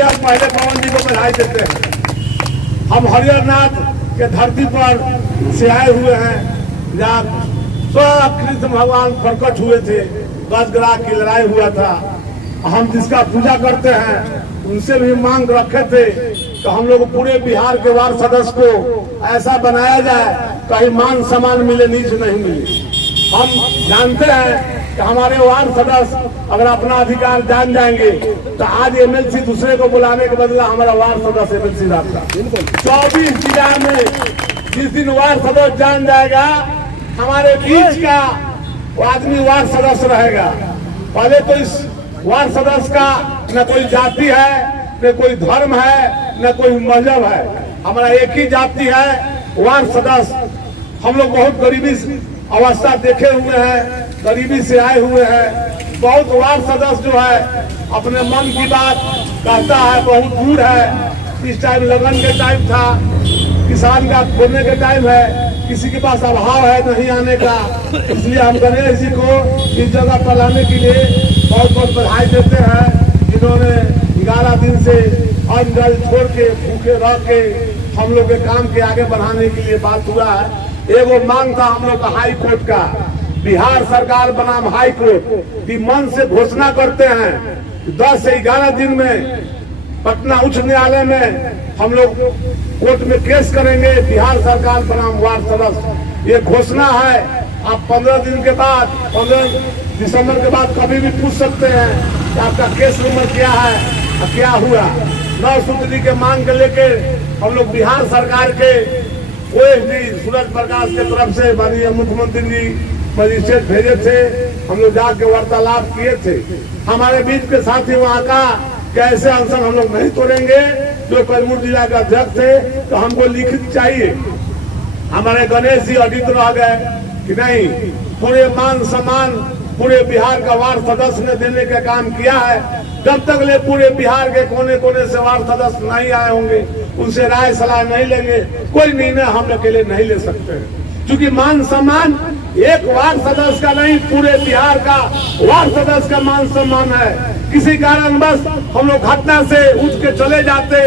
लिए हम पहले पवन जी को बधाई देते हैं। हम हरिहरनाथ के धरती पर से आए हुए हैं, जहाँ स्वयं कृष्ण भगवान प्रकट हुए थे, गजगरा की लड़ाई हुआ था। हम जिसका पूजा करते हैं उनसे भी मांग रखे थे कि हम लोग पूरे बिहार के वार्ड सदस्य को ऐसा बनाया जाए कहीं मान सम्मान मिले, नीच नहीं मिले। हम जानते हैं कि हमारे वार्ड सदस्य अगर अपना अधिकार जान जाएंगे तो आज एमएलसी दूसरे को बुलाने के बदला हमारा वार्ड सदस्य एमएलसी रहता। 24 जिला में जिस दिन वार्ड सदस्य जान जाएगा हमारे बीच का वो आदमी वार्ड सदस्य रहेगा। पहले तो इस वार्ड सदस्य का न कोई जाति है, न कोई धर्म है, न कोई मजहब है। हमारा एक ही जाति है, वार्ड सदस्य। हम लोग बहुत गरीबी अवस्था देखे हुए हैं, गरीबी से आए हुए हैं। बहुत वार्ड सदस्य जो है अपने मन की बात कहता है, बहुत दूर है। इस टाइम लगन के टाइम था, किसान का खोलने के टाइम है, किसी के पास अभाव है नहीं आने का। इसलिए हम गणेश जी को इस जगह पर लाने के लिए बहुत बहुत बधाई देते हैं, जिन्होंने 11 दिन से अन्न जल छोड़ के भूखे रह के हम लोग के काम के आगे बढ़ाने के लिए बात हुआ है। एगो मांग था हम लोग का हाई कोर्ट का, बिहार सरकार बनाम हाई कोर्ट की मन से घोषणा करते हैं 10 से 11 दिन में पटना उच्च न्यायालय में हम लोग कोर्ट में केस करेंगे बिहार सरकार बनाम वार्ड सदस्य। ये घोषणा है। आप 15 दिन के बाद, 15 दिसंबर के बाद कभी भी पूछ सकते हैं कि आपका केस नंबर क्या है और क्या हुआ। 9 सूत्री के मांग के लेके हम लोग बिहार सरकार के ओएसडी सूरज प्रकाश के तरफ से माननीय मुख्यमंत्री जी मजिस्ट्रेट भेजे थे। हम लोग जाके वार्तालाप किए थे। हमारे बीच के साथी वहाँ का कैसे अनशन हम लोग नहीं तोड़ेंगे। जो कैमूर जिला का अध्यक्ष थे तो हमको लिखित चाहिए। हमारे गणेश जी अडित रह गए कि नहीं, पूरे मान सम्मान पूरे बिहार का वार्ड सदस्य ने देने का काम किया है। जब तक ले पूरे बिहार के कोने कोने से वार्ड सदस्य नहीं आए होंगे, उनसे राय सलाह नहीं लेंगे, कोई निर्णय हम अकेले नहीं ले सकते हैं। क्योंकि मान सम्मान एक वार्ड सदस्य का नहीं, पूरे बिहार का वार्ड सदस्य का मान सम्मान है। किसी कारणवश हम लोग घटना से उठ के चले जाते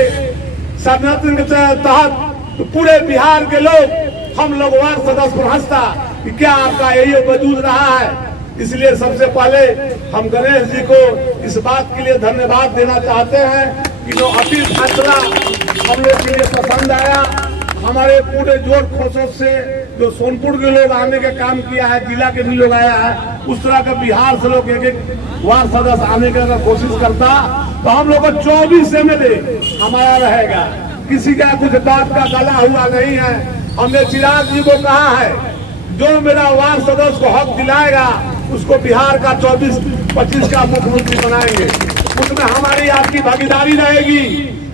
संगठन के तहत तो पूरे बिहार के लोग हम लोग वार्ड सदस्य पर हंसता कि क्या आपका यही वजूद रहा है। इसलिए सबसे पहले हम गणेश जी को इस बात के लिए धन्यवाद देना चाहते हैं कि जो अपील फैसला हम लोग के लिए पसंद आया। हमारे पूरे जोर खरोश से जो सोनपुर के लोग आने का काम किया है, जिला के भी लोग आया है, उस तरह का बिहार से लोग एक वार्ड सदस्य आने का अगर कोशिश करता तो हम लोग को 24 एमएलए हमारा रहेगा। किसी का कुछ बात का गला हुआ नहीं है। हमने चिराग जी को कहा है जो मेरा वार्ड सदस्य को हक दिलाएगा उसको बिहार का 24-25 का मुख्यमंत्री बनाएंगे। उसमें हमारी आपकी भागीदारी रहेगी,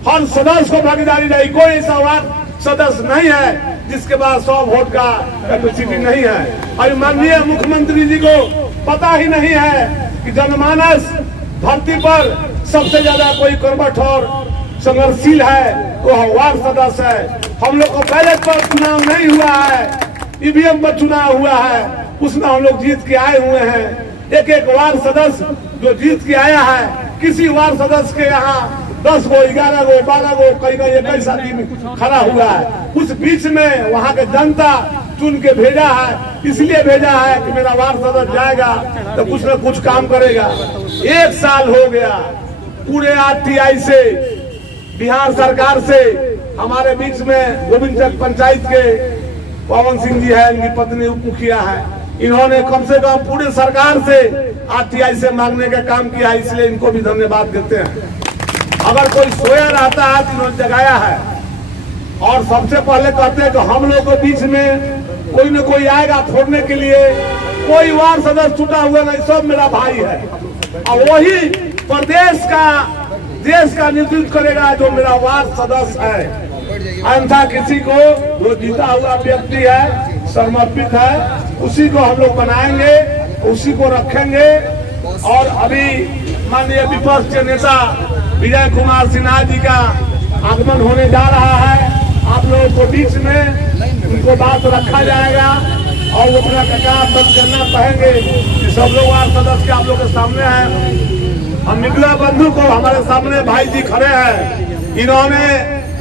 हर सदस्य को भागीदारी रहेगी। कोई ऐसा वार्ड सदस्य नहीं है जिसके पास 100 वोट का कैपेसिटी नहीं है। और माननीय मुख्यमंत्री जी को पता ही नहीं है कि जनमानस धरती पर सबसे ज्यादा कोई कर्मठ और संघर्षशील है वो वार्ड सदस्य है। हम लोग को बैलेट पर चुनाव नहीं हुआ है, ईवीएम पर चुनाव हुआ है, उसमें हम लोग जीत के आए हुए हैं। एक एक वार्ड सदस्य जो जीत के आया है, किसी वार्ड सदस्य के यहाँ 10 गो 11 गो 12 गो कई 21 आदमी खड़ा हुआ है। उस बीच में वहाँ के जनता चुन के भेजा है, इसलिए भेजा है कि मेरा वार्ड सदस्य जाएगा तो कुछ न कुछ काम करेगा। 1 साल हो गया पूरे आरटीआई से, बिहार सरकार से हमारे बीच में गोविंदचक पंचायत के पवन सिंह जी है, इनकी पत्नी उप मुखिया है। इन्होंने कम से कम पूरे सरकार से आरटीआई से मांगने का काम किया, इसलिए इनको भी धन्यवाद देते हैं। अगर कोई सोया रहता है तो इन्होंने जगाया है। और सबसे पहले कहते हैं कि हम लोग के बीच में कोई न कोई आएगा फोड़ने के लिए। कोई वार्ड सदस्य छूटा हुआ नहीं, सब मेरा भाई है और वही प्रदेश का देश का नेतृत्व करेगा जो मेरा वार्ड सदस्य है। अन्यथा किसी को जो जीता हुआ व्यक्ति है, समर्पित है, उसी को हम लोग बनाएंगे, उसी को रखेंगे। और अभी माननीय विपक्ष के नेता विजय कुमार सिन्हा जी का आगमन होने जा रहा है। आप लोगों को बीच में उनको बात रखा जाएगा और अपना कका बंद करना कहेंगे कि सब लोग वार्ड सदस्य के आप लोग के सामने हैं। हम मीडिया बंधु को हमारे सामने भाई जी खड़े हैं, इन्होंने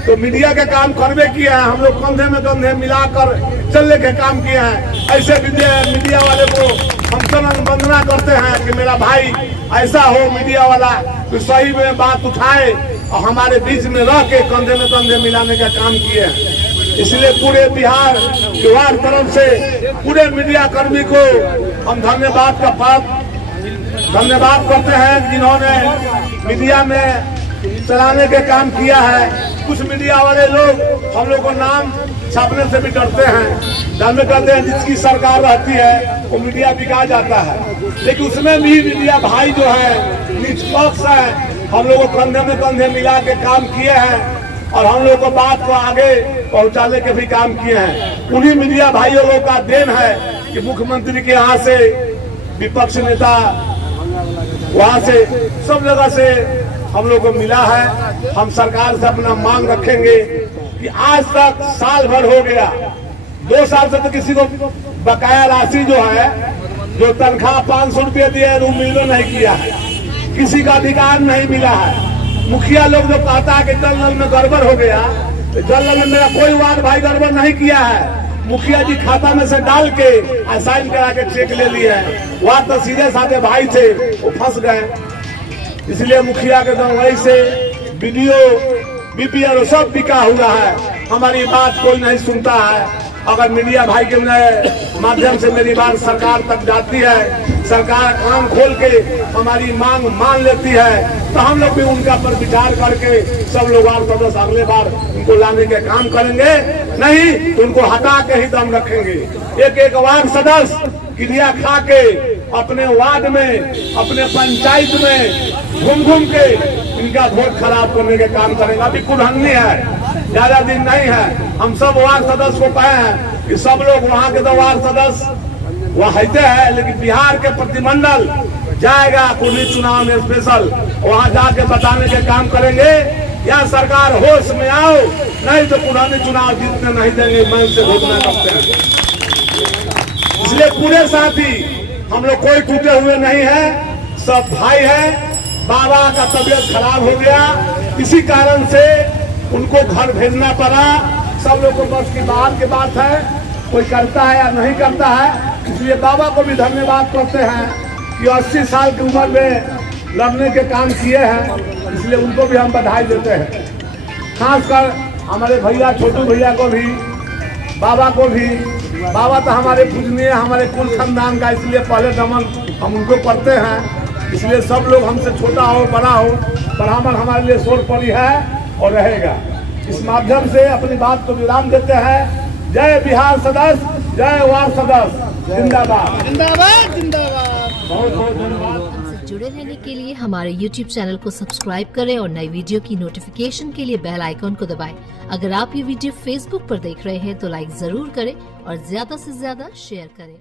तो मीडिया के काम करवे किए हैं, हम लोग कंधे में कंधे मिलाकर चलने के काम किए हैं। ऐसे मीडिया वाले को हम सब वंदना करते हैं कि मेरा भाई ऐसा हो मीडिया वाला तो सही में बात उठाए और हमारे बीच में रह के कंधे में कंधे मिलाने का काम किए हैं। इसलिए पूरे बिहार के वार तरफ से पूरे मीडिया कर्मी को हम धन्यवाद करते हैं जिन्होंने मीडिया में चलाने के काम किया है। कुछ मीडिया वाले लोग हम लोग को नाम छापने से भी डरते हैं, दावे करते हैं जिसकी सरकार रहती है वो मीडिया बिका जाता है, लेकिन उसमें भी मीडिया भाई जो है निष्पक्ष है, हम लोग को कंधे में कंधे मिला के काम किए हैं और हम लोग को बात को आगे पहुंचाने के भी काम किए हैं। उन्हीं मीडिया भाइयों लोग का देन है कि मुख्यमंत्री के यहाँ से विपक्ष नेता वहाँ से सब जगह से हम लोग को मिला है। हम सरकार से अपना मांग रखेंगे कि आज तक साल भर हो गया, 2 साल से तो किसी को बकाया राशि जो है, जो तनख्वाह 500 रुपये दिए वो मिलो नहीं किया है, किसी का अधिकार नहीं मिला है। मुखिया लोग जो कहता है कि जल नल में गड़बड़ हो गया, तो जल नल में मेरा कोई वार्ड भाई गड़बड़ नहीं किया है, मुखिया जी खाता में से डाल के साइन करा के चेक ले लिए है। वहाँ तो सीधे साधे भाई थे वो फंस गए, इसलिए मुखिया के दवाई से वीडियो बीपीआर सब बिका हुआ है। हमारी बात कोई नहीं सुनता है। अगर मीडिया भाई के माध्यम से मेरी बात सरकार तक जाती है, सरकार कान खोल के हमारी मांग मान लेती है, तो हम लोग भी उनका पर विचार करके सब लोग वार्ड सदस्य अगले बार उनको लाने के काम करेंगे, नहीं तो उनको हटा के ही दम रखेंगे। एक वार्ड सदस्य क्रिया खा के अपने वार्ड में अपने पंचायत में घूम के इनका वोट खराब करने के काम करेंगे। अभी कुल्हनी है, ज्यादा दिन नहीं है। हम सब वार्ड सदस्य को कहे हैं कि सब लोग वहाँ के तो वार्ड सदस्य वहाँ रहते हैं, लेकिन बिहार के प्रतिमंडल जाएगा कुल्हनी चुनाव में स्पेशल, वहाँ जाके बताने के काम करेंगे या सरकार होश में आओ, नहीं तो कुल्हनी चुनाव जीतने नहीं देंगे। मैं उनसे घोषणा करते हैं। इसलिए पूरे साथी हम लोग कोई टूटे हुए नहीं है, सब भाई है। बाबा का तबीयत खराब हो गया, इसी कारण से उनको घर भेजना पड़ा। सब लोग को बस की बाहर की बात है, कोई करता है या नहीं करता है। इसलिए बाबा को भी धन्यवाद करते हैं कि 80 साल की उम्र में लड़ने के काम किए हैं, इसलिए उनको भी हम बधाई देते हैं। खासकर हमारे भैया छोटू भैया को भी, बाबा को भी। बाबा तो हमारे पूजनीय, हमारे कुल खानदान का, इसलिए पहले नमन हम उनको करते हैं। इसलिए सब लोग हमसे छोटा हो बड़ा हो, ब्राह्मण हमारे लिए सर्वोपरि है और रहेगा। इस माध्यम से अपनी बात को विराम देते हैं। जय बिहार सदस्य, जय वार्ड सदस्य, जिंदाबाद जिंदाबाद जिंदाबाद। बहुत बहुत धन्यवाद। हमसे जुड़े रहने के लिए हमारे YouTube चैनल को सब्सक्राइब करें और नई वीडियो की नोटिफिकेशन के लिए बेल आइकॉन को दबाएं। अगर आप ये वीडियो Facebook पर देख रहे हैं तो लाइक जरूर करें और ज्यादा से ज्यादा शेयर करें।